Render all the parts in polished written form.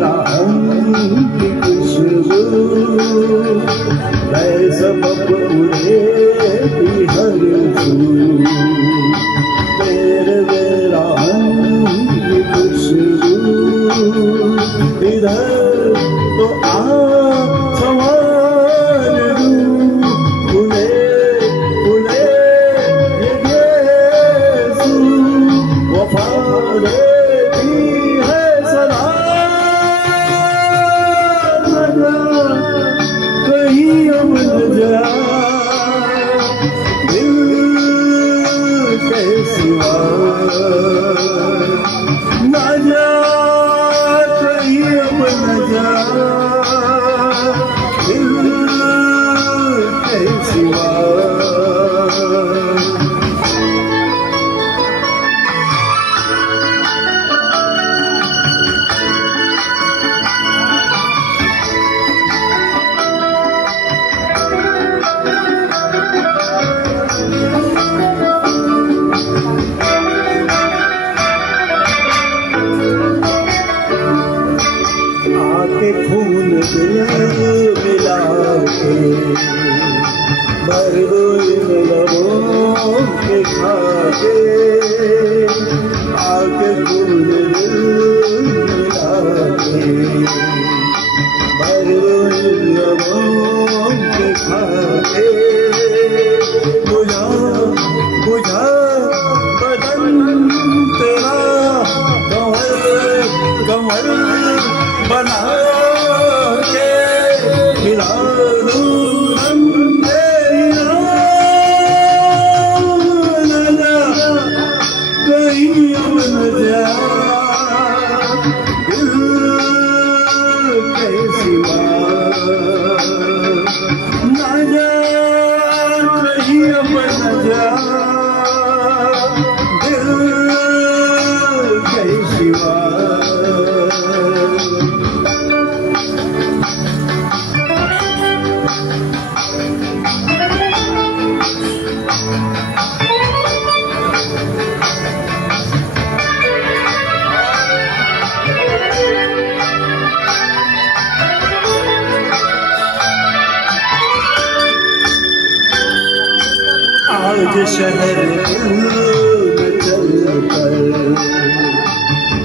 की खुशबू मैं सबक उड़ेगी हर सू तेरे की खुशबू इधर तो सवार फूले फूले यीशु वफा देती है सदा कहीं अब न जा दिल के सिवा न जा कहीं अब न जा दिल के सिवा आके खून दिल मिला के मर गई लबों के खाके आके खून दिल मिला के मर गई लबों के खाके बुझा बुझा बदन तेरा कमर कमर बना के खिला दूँ कहीं अब न जा दिल के सिवा न जा कहीं अब न जा दिल के सिवा आज शहर में चल कर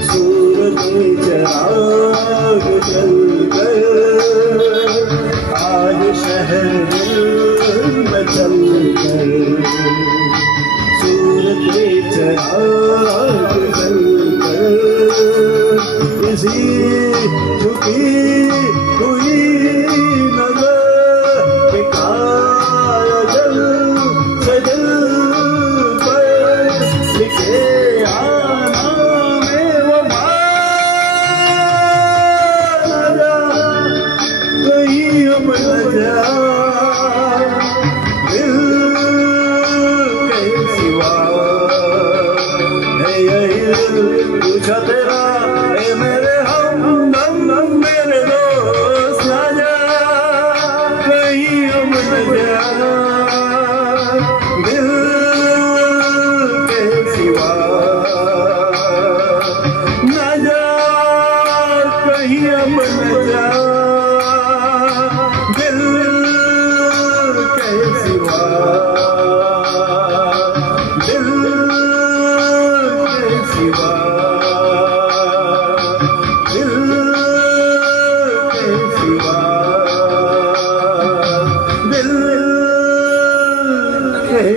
सूरज चिराग जल कर आज शहर में चल कर सूरज चिराग जल कर किसी झुकी हुई नजर अब न जा दिल के सिवा है यही पूछा तेरा है मेरे हमदम मेरे दोस्त न जा कहीं अब न जा दिल के सिवा न जा कहीं अब न जा दिल के सिवा दिल के सिवा दिल के सिवा